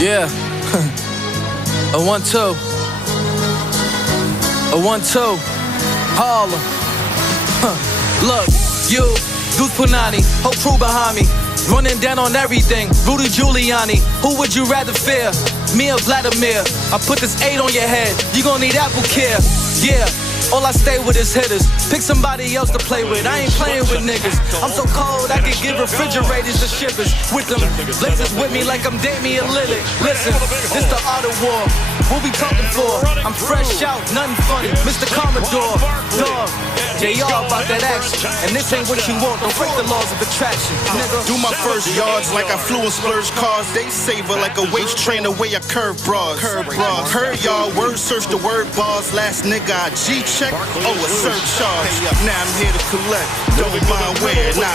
Yeah. A 1-2. A 1-2. Harlem. Look, you, Deuce Punani, whole crew behind me. Running down on everything. Rudy Giuliani. Who would you rather fear? Me or Vladimir? I put this 8 on your head. You gon' need Apple Care. Yeah. All I stay with is hitters. Pick somebody else to play with. I ain't playing with niggas. I'm so cold I could give refrigerators to shippers. With them blizzards with me like I'm Damian Lillard. Listen, this the art of war. What we talking for? I'm fresh out, nothing funny. Mr. Commodore, dog. JR about that action. And this ain't what you want. Don't break the laws of attraction, nigga. Do my first yards like I flew in splurge cars. They savor like a waist train away a curve bras. Heard y'all word search the word bars. Last nigga I G-check. Oh, a surcharge. Now I'm here to collect. Don't mind where. Not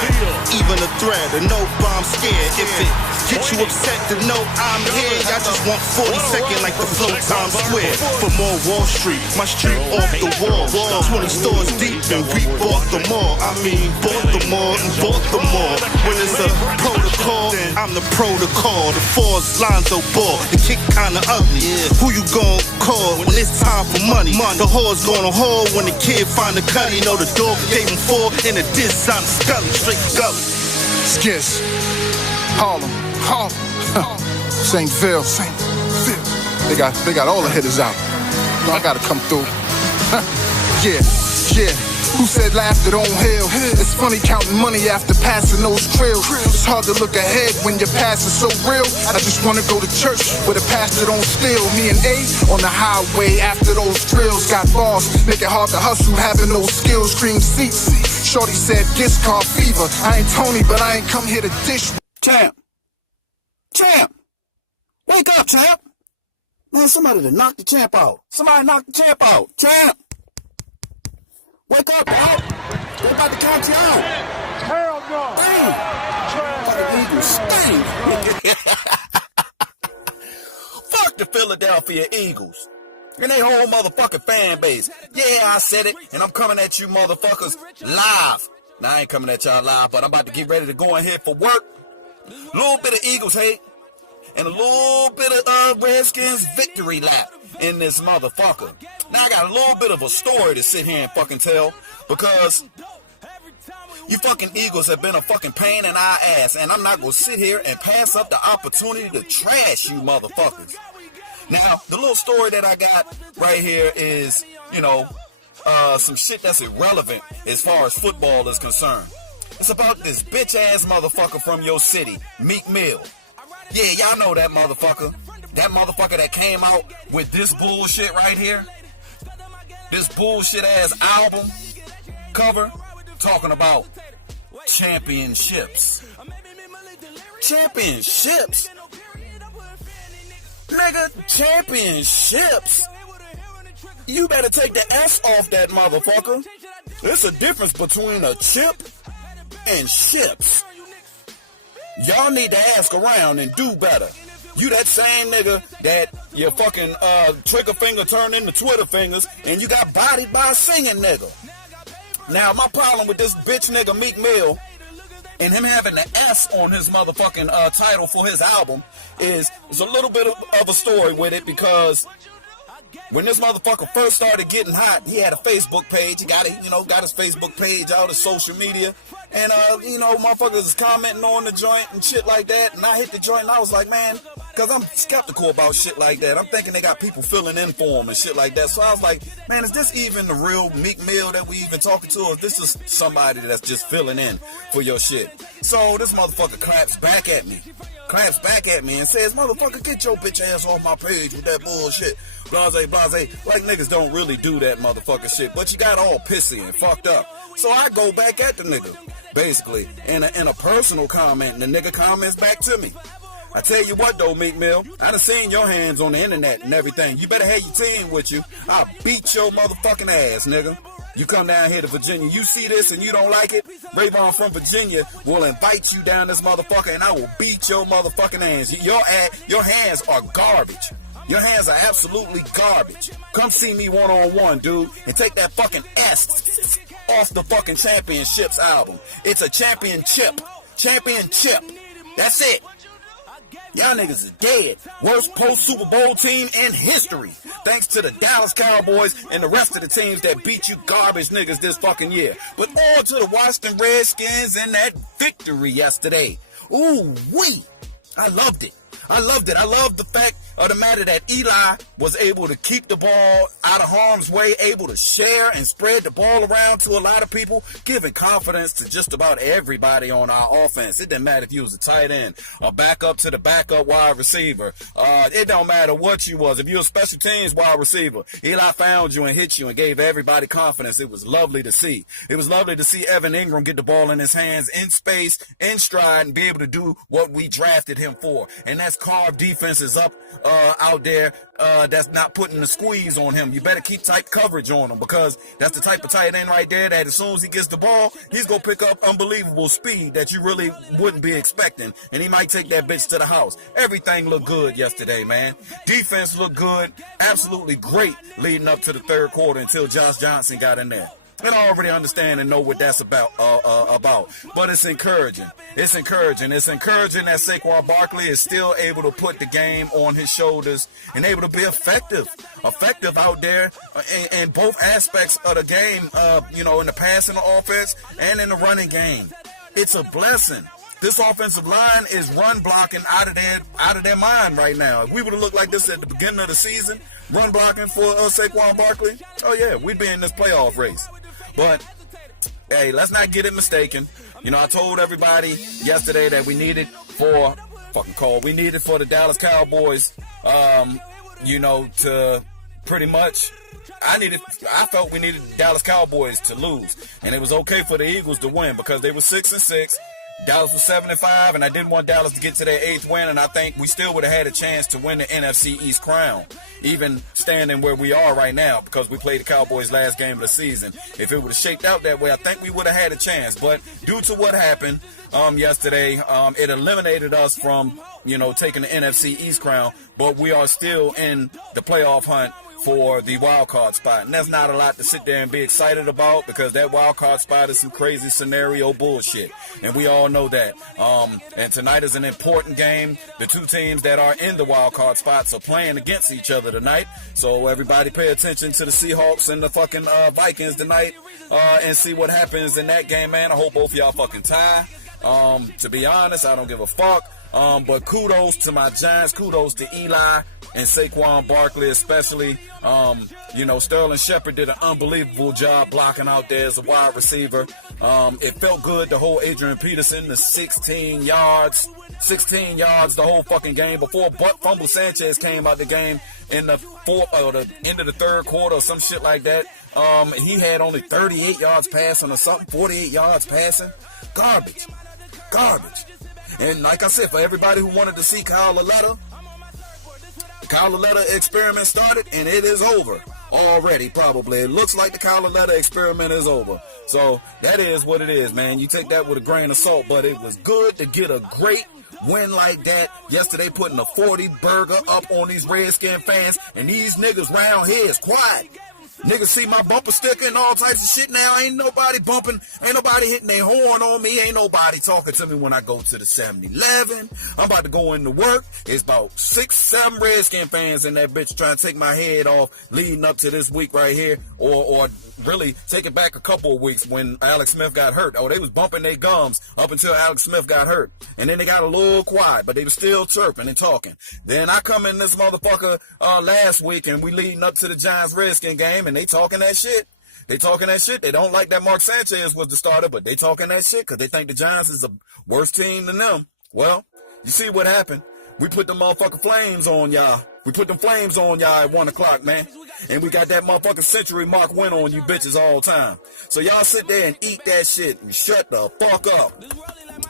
even a threat. Or no bomb scared. If it gets you upset to know I'm here, y'all just want 40-second like the flow Times Square. For more Wall Street, my street off the wall. 20 stores deep and we bought them all. I mean, bought them all and bought them all. When it's a protocol, I'm the protocol. The fours Lonzo Ball, the kick kinda ugly. Who you gon' call when it's time for money? The whore's gonna haul when the kid find the cut. He know the dog gave him 4 in a diss on Scully, straight gully. Skis, Harlem, St. Phil. They got all the hitters out. I gotta come through. Yeah. Who said laughter don't heal? It's funny counting money after passing those trills. It's hard to look ahead when your past is so real. I just wanna go to church where the pastor don't steal. Me and A on the highway after those drills. Got bars, make it hard to hustle having those skills. Cream seats. Shorty said disc car fever. I ain't Tony, but I ain't come here to dish. Champ! Wake up, Champ! Man, somebody to knock the champ out. Somebody knock the champ out. Champ! Wake up, dog! They're about to count you out. Hell no! Damn! Fuck the Philadelphia Eagles. And their whole motherfucking fan base. Yeah, I said it, and I'm coming at you motherfuckers live. Now, I ain't coming at y'all live, but I'm about to get ready to go in here for work. A little bit of Eagles hate. And a little bit of Redskins Victory Lap in this motherfucker. Now I got a little bit of a story to sit here and fucking tell, because you fucking Eagles have been a fucking pain in our ass, and I'm not gonna sit here and pass up the opportunity to trash you motherfuckers. Now, the little story that I got right here is, some shit that's irrelevant as far as football is concerned. It's about this bitch ass motherfucker from your city, Meek Mill. Yeah, y'all know that motherfucker. That motherfucker that came out with this bullshit right here. This bullshit ass album cover talking about championships. Championships? Nigga, championships? You better take the S off that motherfucker. There's a difference between a chip and ships. Y'all need to ask around and do better. You that same nigga that your fucking trigger finger turned into Twitter fingers and you got bodied by a singing nigga. Now, my problem with this bitch nigga Meek Mill and him having the S on his motherfucking title for his album is a little bit of a story with it, because when this motherfucker first started getting hot, he had a Facebook page. He got his Facebook page out of social media. And, motherfuckers is commenting on the joint and shit like that. And I hit the joint and I was like, man, because I'm skeptical about shit like that. I'm thinking they got people filling in for him and shit like that. So I was like, man, is this even the real Meek Mill that we even talking to? Or is this just somebody that's just filling in for your shit? So this motherfucker claps back at me and says, motherfucker, get your bitch ass off my page with that bullshit. Blase. Like niggas don't really do that motherfucker shit. But you got all pissy and fucked up. So I go back at the nigga, basically, in a personal comment, and the nigga comments back to me. I tell you what though, Meek Mill, I done seen your hands on the internet and everything. You better have your team with you. I'll beat your motherfucking ass, nigga. You come down here to Virginia, you see this and you don't like it, Rayvon from Virginia will invite you down this motherfucker and I will beat your motherfucking ass. Your hands are garbage. Your hands are absolutely garbage. Come see me one-on-one, dude, and take that fucking S off the fucking Championships album. It's a championship. Championship. That's it. Y'all niggas is dead. Worst post-Super Bowl team in history. Thanks to the Dallas Cowboys and the rest of the teams that beat you garbage niggas this fucking year. But all to the Washington Redskins and that victory yesterday. Ooh wee. I loved it. I loved the fact of the matter that Eli was able to keep the ball out of harm's way, able to share and spread the ball around to a lot of people, giving confidence to just about everybody on our offense. It didn't matter if you was a tight end, a backup to the backup wide receiver. It don't matter what you was. If you were a special teams wide receiver, Eli found you and hit you and gave everybody confidence. It was lovely to see. It was lovely to see Evan Ingram get the ball in his hands in space, in stride, and be able to do what we drafted him for. And that's carve defenses up out there that's not putting the squeeze on him. You better keep tight coverage on him, because that's the type of tight end right there that as soon as he gets the ball, he's going to pick up unbelievable speed that you really wouldn't be expecting, and he might take that bitch to the house. Everything looked good yesterday, man. Defense looked good, absolutely great leading up to the third quarter until Josh Johnson got in there. And I already understand and know what that's about. But it's encouraging. It's encouraging that Saquon Barkley is still able to put the game on his shoulders and able to be effective out there in both aspects of the game, in the passing offense and in the running game. It's a blessing. This offensive line is run blocking out of their mind right now. If we would have looked like this at the beginning of the season, run blocking for Saquon Barkley, oh yeah, we'd be in this playoff race. But, hey, let's not get it mistaken. I told everybody yesterday that we needed for the Dallas Cowboys, to pretty much, I felt we needed the Dallas Cowboys to lose. And it was okay for the Eagles to win because they were 6-6. Dallas was 7-5, and I didn't want Dallas to get to their 8th win, and I think we still would have had a chance to win the NFC East crown, even standing where we are right now, because we played the Cowboys last game of the season. If it would have shaped out that way, I think we would have had a chance. But due to what happened yesterday, it eliminated us from, taking the NFC East crown, but we are still in the playoff hunt for the wild card spot. And that's not a lot to sit there and be excited about, because that wild card spot is some crazy scenario bullshit. And we all know that. And tonight is an important game. The two teams that are in the wild card spots are playing against each other tonight. So everybody pay attention to the Seahawks and the fucking Vikings tonight and see what happens in that game, man. I hope both of y'all fucking tie. To be honest, I don't give a fuck. But kudos to my Giants. Kudos to Eli and Saquon Barkley especially. Sterling Shepard did an unbelievable job blocking out there as a wide receiver. It felt good to hold Adrian Peterson to 16 yards the whole fucking game before Fumble Sanchez came out the game in the fourth or the end of the third quarter or some shit like that. He had only 38 yards passing or something, 48 yards passing. Garbage. And like I said, for everybody who wanted to see Kyle Lauletta, the Kyle Lauletta experiment started, and it is over already, probably. It looks like the Kyle Lauletta experiment is over. So that is what it is, man. You take that with a grain of salt, but it was good to get a great win like that yesterday, putting a 40 burger up on these Redskin fans, and these niggas round here is quiet. Niggas see my bumper sticker and all types of shit now. Ain't nobody bumping. Ain't nobody hitting their horn on me. Ain't nobody talking to me when I go to the 7-Eleven. I'm about to go into work. It's about 6-7 Redskin fans in that bitch trying to take my head off leading up to this week right here. Or really take it back a couple of weeks when Alex Smith got hurt. Oh, they was bumping their gums up until Alex Smith got hurt. And then they got a little quiet, but they were still chirping and talking. Then I come in this motherfucker last week, and we leading up to the Giants-Redskin game, and they talking that shit. They don't like that Mark Sanchez was the starter, but they talking that shit because they think the Giants is a worse team than them. Well, you see what happened. We put them motherfucking flames on y'all. We put them flames on y'all at 1 o'clock, man. And we got that motherfucking century mark win on you bitches all the time. So y'all sit there and eat that shit and shut the fuck up.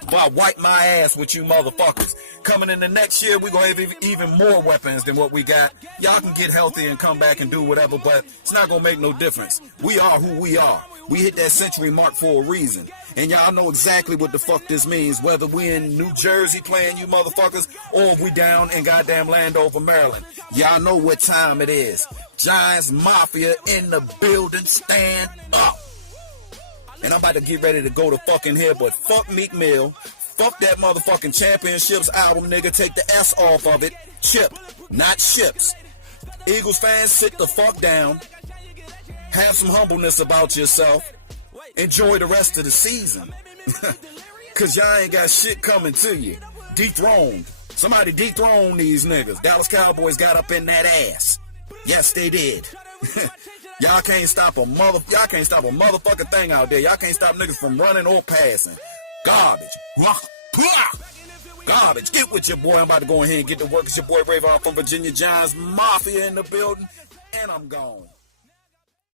But I wipe my ass with you motherfuckers. Coming in the next year, we're going to have even more weapons than what we got. Y'all can get healthy and come back and do whatever, but it's not going to make no difference. We are who we are. We hit that century mark for a reason. And y'all know exactly what the fuck this means, whether we in New Jersey playing you motherfuckers or if we down in goddamn Landover, Maryland. Y'all know what time it is. Giants Mafia in the building, stand up. And I'm about to get ready to go to fucking here, but fuck Meek Mill, Fuck that motherfucking championships album, nigga. Take the S off of it. Chip, not ships. Eagles fans, sit the fuck down. Have some humbleness about yourself. Enjoy the rest of the season. Cause y'all ain't got shit coming to you. Dethroned. Somebody dethroned these niggas. Dallas Cowboys got up in that ass. Yes, they did. Y'all can't stop a motherfucking thing out there. Y'all can't stop niggas from running or passing. Garbage. Garbage. Get with your boy. I'm about to go ahead and get to work. It's your boy Rayvon from Virginia Giants Mafia in the building. And I'm gone.